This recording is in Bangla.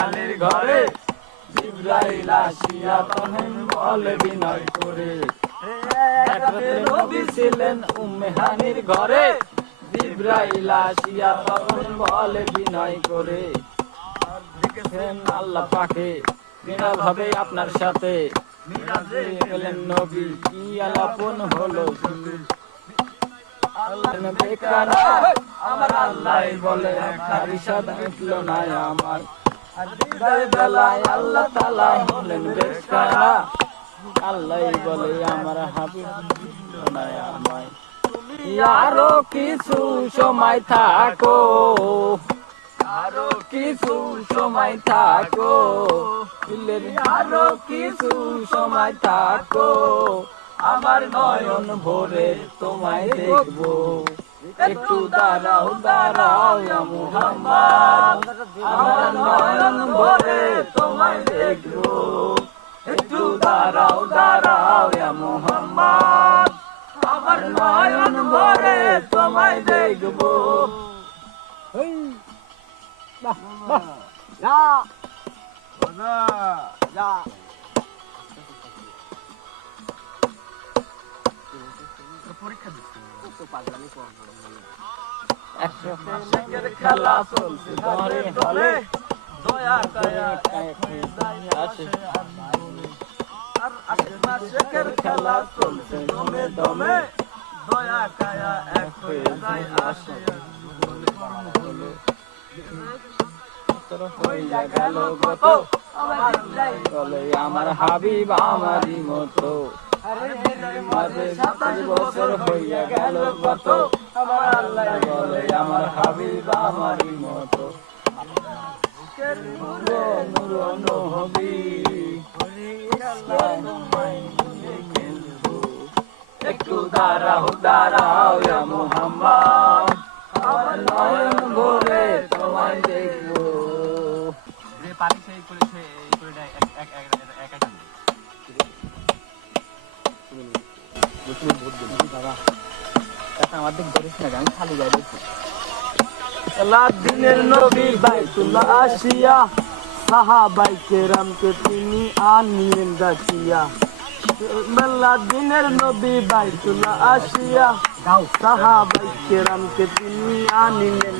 আলীর ঘরে জিবরাইল আসিয়া তখন বলে বিনয় করে, নবী ছিলেন উম্মে হানির ঘরে, জিবরাইল আসিয়া তখন বলে বিনয় করে, দেখেছেন আল্লাহ পাকে বিনা ভাবে আপনার সাথে মিরাজে গেলেন নবী, কি আলাপন হলো আমার আল্লাহ বলে ইরশাদ উঠলো না আমার, দিদার বেলায় আল্লাহ তাআলা হলেন বেশকারা, আল্লাহ বলে আমার হাবিব দিলো না আমায়, আরো কিছু সময় থাকো, আরো কিছু সময় থাকো, আরো কিছু সময় থাকো, আমার নয়ন ভরে তোমায় দেখবো, একটু দাঁড়াও দাঁড়াও ইয়া মুহাম্মদ, আমার নয়ন ভরে তোমায় দেখবো, একটু দাঁড়াও দাঁড়াও ইয়া মুহাম্মদ, আমার নয়ন ভরে তোমায় দেখবো। খেলা চলছে ধরে হলে দয়া খেলা চলছে দমে দমে, দয়া কায়া এক হয়ে যায় আসে হইয়া গেল গত, আমার হাবিব আমারই মতো, মাঝে 27 বছর হইয়া গেল গত, আমার আল্লাহ বলে আমার হাবিব আমারই মতো, নূর নবী একটু দাঁড়াও দাঁড়াও ইয়া মুহাম্মদ, আমার নয়ন ভরে তোমায় দেখবো। পানি সেই করেছে এই করে এক দিনের নবী বাইতুল্লাহ আসিয়া সাহাবায়ে কেরামকে তিনি আনিলেন ডাকিয়া, মেলা দিনের নবী বাইতুল্লাহ আসিয়া সাহাবায়ে কেরামকে তিনি আনিলেন।